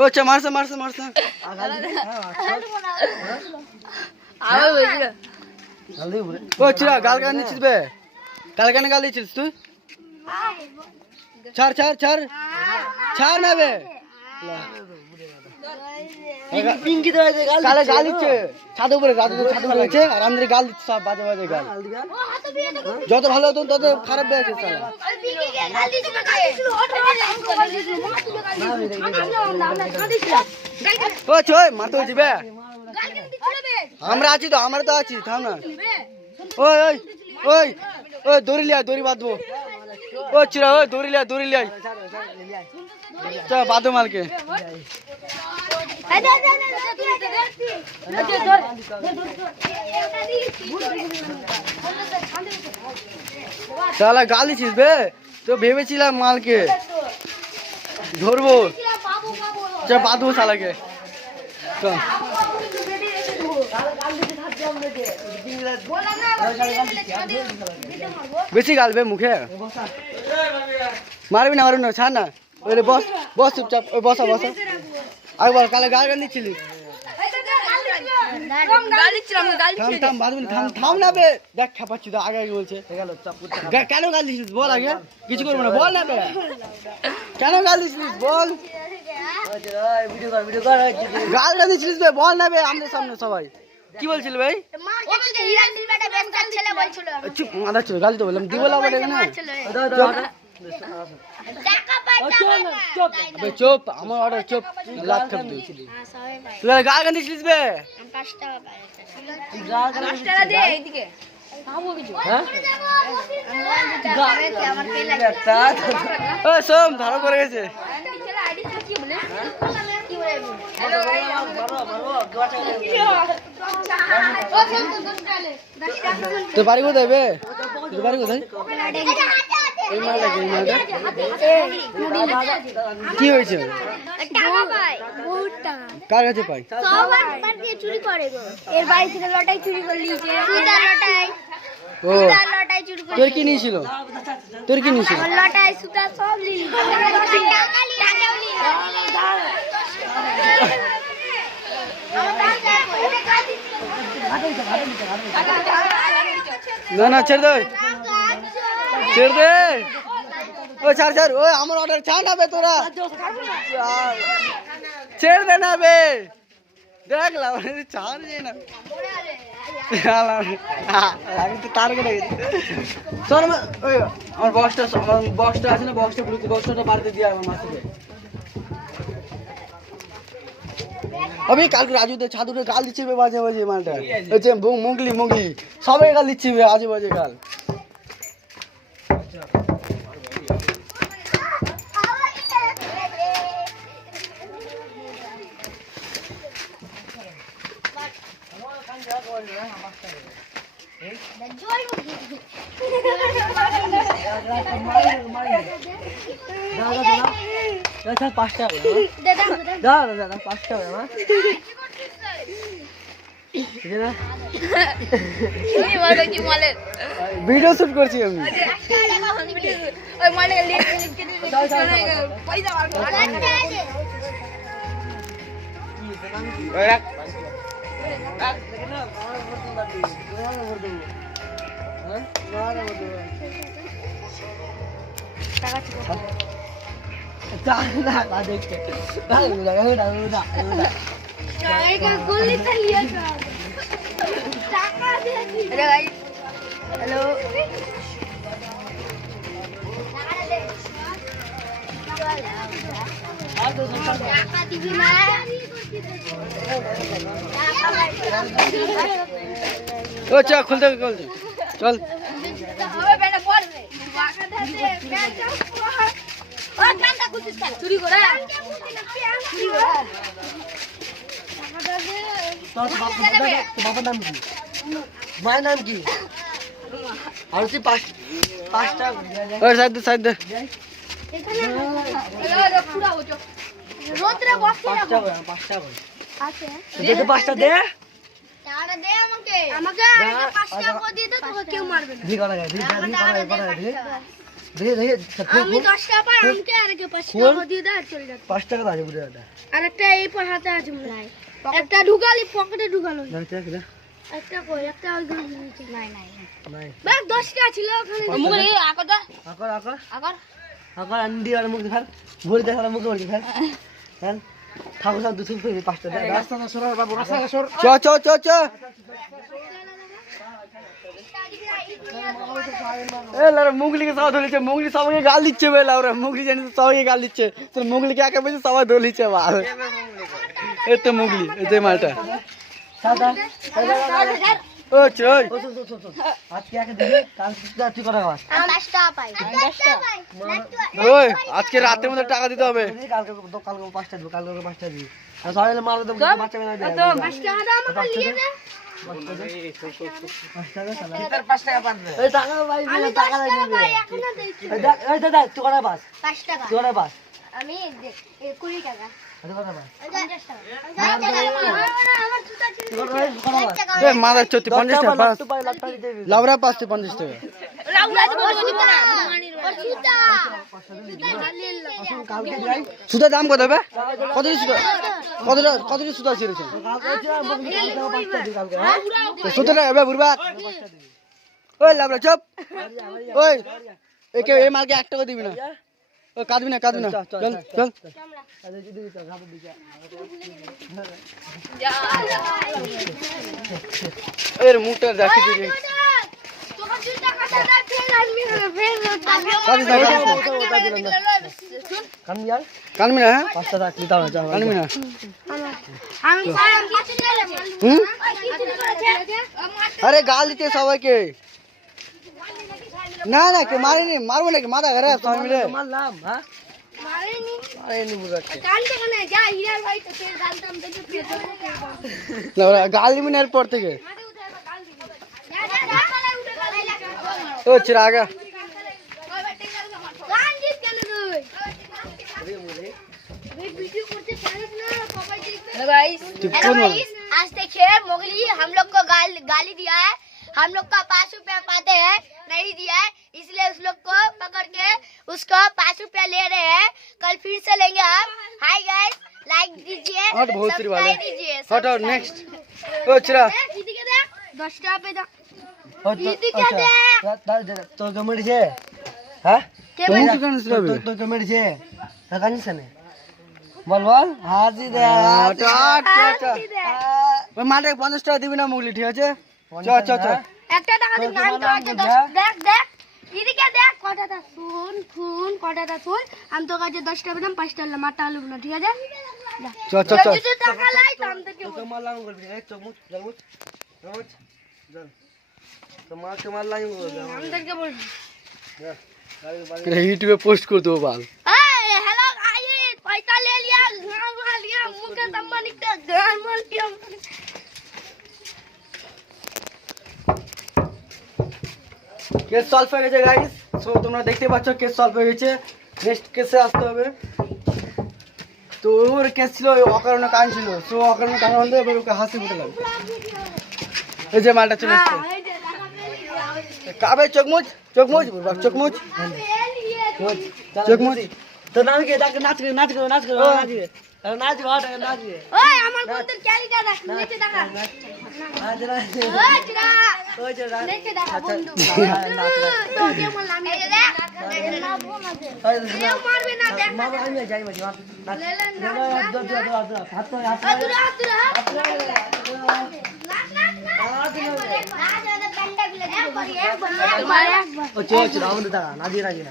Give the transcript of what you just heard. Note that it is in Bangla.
ও চা মারছে মারছে মারছে ও চিরা গাল গাল নিছিস বে গাল গানে গাল দিছিস তুই ছাড় ছাড় ছাড় ছাড় না বে পিঙ্কি তো গালে গাল দিচ্ছে ছাদ উপরে ছাদ উপরে আছে আর আমাদের গাল দিচ্ছে সব বাজে বাজে গাল যত ভালো হতো তত খারাপ হয়ে যাচ্ছে ও চই মাতো দিবে আমরা আছি তো আমরা তো আছি থাম না ওই ওই ওই ওই দড়ি লিয়া দড়ি বাঁধবো ও চিরা ওই দড়ি লিয়া চল বাঁধো মালকে তাহলে গাল দিছিস বে তো ভেবেছিলাম মালকে ধরবো চল বাঁধবো শালাকে চল বেশি গালবে মুখে মারবি না ছাড় না ওই বস বস চুপচাপ ওই বসা বসা একবার কালে গাল গাল দিচ্ছিলি থাম না বে দেখ খাপাচ্ছি তো আগে আগে বলছে কেন গাল দিছিস বল আগে কিছু করবো না বল না বে কেন গাল দিছিস বল গাল গাল দিছিস বে বল না বে আমাদের সামনে সবাই কি বলছিল ভাই চুপ মাথা ছিল গাল তো বললাম দিব না চুপ আমার অর্ডার চুপ লাখ খাপ দিয়েছিলি তুই গাল গান দিছিস বে সোম ধরো করে গেছে তো বাড়ি কোথায় বে তোর বাড়ি কোথায় কি হয়েছে কার কাছে পাই চুরি করে এর বাড়ি থেকে লটাই চুরি করে নিয়েছে ও তোর কি নিয়েছিল তোর কি নিয়েছিল লটাই সুতা সব না না ছেড়ে দে ছেড়ে দে ও ছাড় ছাড় ওই আমার অর্ডার ছাড় না বে তোরা ছেড়ে দে না বে দেখলাম ছাড় যে না আমি তো তার করে শোন ওই আমার বক্সটা আছে না বক্সটা বাড়িতে দিয়ে আমার মাথাতে अभी काल राजू दे छादू गाल दिच्छी बे बाजे बाजे मालटा হচ্ছে মুগলি সবাই গাল দিচ্ছি বে আজে বাজে গাল ভিডিও শুট করছি আমি हेलो ओ चल खुलते चल বাবার নাম কি মায়ের নাম কি আর হচ্ছে পাঁচটা ওই সাইড দে পাঁচটা দে আমাকে 5 টাকা দিয়ে দাও, তোকে কেউ মারবে না। দেখে দেখে আমি 10 টাকা পাই আমাকে আর কে 5 টাকা দিয়ে দে আর চলে যাবে 5 টাকা আছে বুড়ে এটা আর একটা এই পর হাতে আছে মনে হয় একটা ঢুকালি পকেটে ঢুকালো না ঠিক আছে একটা কই একটা ওই গুলো নিচে নাই নাই বাস 10 টাকা ছিল ওখানে মুখে আকটা আকর আকর আকর আকর আন্ডি আর মুখ দেখার ভরে দেখার মুখ ভরে দেখার হ্যাঁ ঠাকুর সাহেব দুধ করে 5 টাকা রাস্তা না সর বাবু রাস্তা সর চ চ চ চ এ লারা মুগলি কে সবাই ধরেছে মুগলি সবাইকে গাল দিচ্ছে বে লাউরা মুগলি জানি তো সবাইকে গাল দিচ্ছে তো মুগলি কে আকে বলছে সবাই ধরেছে বাল এই তো মুগলি এই যে মালটা সাদা ও চই আজকে একে দিবি কাল তুই কটা খাস 10 টাকা পাই 10 টাকা পাই ওই আজকে রাতের মধ্যে টাকা দিতে হবে কালকে 5টা দিব কালকে 5টা দিবি আর সবাই মাল দেব বাচ্চা মেলা দে 5 টাকা দাও আমাকে লিয়ে দে 5 টাকা সালা ভিতর 5 টাকা পান এই টাকা ভাই আমি 10 টাকা টাকা দিবি পাই এখন না দিচ্ছি এই দেখ এই দাদা তুই কটা পাস 5 টাকা তুই কটা পাস আমি 20 টাকা তুই কটা পাস 50 টাকা আমার জুতা ছিল তুই কটা পাস এ মাদা চতি 50 টাকা পাস তুই পাই লাটটা দিবি লাউরা পাস 50 টাকা লাউলা দিব না ওর জুতা কালকে যাই সুতা দাম কত হবে কত সুতা কত সুতা ছিড়েছে কালকে 5টা দিবি কালকে সুতাটা হবে বুড়বা ওই লাউরা চুপ ওই একে এই মালকে 1 টাকা দিবি না ও কাঁদবি না চল চল আরে যদি তো খাবো দিকে এর মুখটা দেখি দিবি তোর জুতা কাটা দা ফের আনবি ফের কাম যাই কানবি না হ্যাঁ 5টা টাকা নিতে হবে যাও কানবি না আমি কিছু দিলাম হুম কিছু করেছে আরে গাল দিতে সবাইকে না না কে মারেনি মারবো নাকি মাথা ঘরে সবাই মিলে মারলাম হ্যাঁ মারেনি মারেনি বুঝাচ্ছে কাল থেকে না যা হিরার ভাই তো ফের গালতাম দেখে ফের লাউরা গাল দিবি না এরপর থেকে মাঠে উঠে গাল দিবি যা যা যা মাথায় উঠে গাল ও দিবি চিরাগা গান জিত কেন তুই वीडियो करते पारिस ना पापा देखते गाइस তুই কোন आज देखिए मोगली हम लोग को गाली दिया है हम लोग का 5 रुपया पाते हैं नहीं दिया है इसलिए उस लोग को पकड़ के उसको 5 रुपया ले रहे हैं कल फिर से लेंगे हम हाय गाइस लाइक दीजिए हट बहुत तेरी वाले सब्सक्राइब दीजिए हट और नेक्स्ट ओ चिरा दीदी के दे 10 টাকা पे दो ও दीदी के दे তো কমেডি আছে হ্যাঁ के তুমি কি কানছ রে তো কমেডি আছে তা কানিস না বল বল হাজি দে ওই মাঠে 50 টাকা দিবি না মুগলি ঠিক আছে চ চ চ একটা টাকা দিন নাম তো আছে দেখ দেখ এদিকে দেখ কটাটা শুন কটাটা শুন আমি তো কাছে 10 টাকা দিলাম 5 টাকা মাথা আলু না ঠিক আছে চ চ চ যদি টাকা লাই তো আমি তোকে তো মারলাম করবি এই তো মুচ জল মুচ জল তো মার কে মারলাম আমি তোকে বলছি ইউটিউবে পোস্ট করে দেবো বাল ए हेलो गाइस पैसा ले लिया गान मार लिया मुकेश अंबानी का गान मार लिया কেস সলভ হয়ে গেছে গাইস সো তোমরা দেখতে পাচ্ছ কেস সলভ হয়ে গেছে নেক্সট কেসে আসতে হবে তো ওর কেস ছিল অকারণে কান ছিল সো অকারণে কান হলে এবার ওকে হাসি ফুটে গেল এই যে মালটা চলে এসছে কাবে চোখমুচ চোখমুচ চোখমুচ চোখমুচ তো নাচ গে নাচ গে নাচ গে নাচ গে নাচ গে নাচ গে নাচ গে ओए আমার বন্ধুর ক্যালিটা দেখ নিচে দেখা নাচ নাচ ওই চিরা ওই যে নাচ নিচে দেখা বন্ধু তো কে বললাম এই যে দেখ না ফোন আছে কেউ মারবে না দেখ মামা আমি যাই মাঝি নাচ ले ले ना দো দো দো হাত তো হাত আতুরা আতুরা নাচ নাচ নাচ না না গন্ডা গুলো এক বার ও চো চো রাউন্ড দা নাজি নাজি